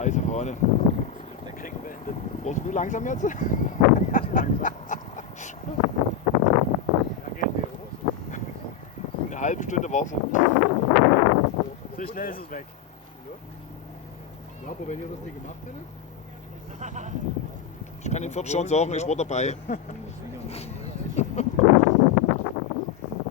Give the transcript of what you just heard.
weiße Fahne. Der Krieg beendet. Brauchst du langsam jetzt? Ja, geht mir. Eine halbe Stunde Wasser. So schnell ist es weg. Ja, aber wenn ihr das nicht gemacht hättet? Ich kann in 40 Jahren sagen, ich war dabei.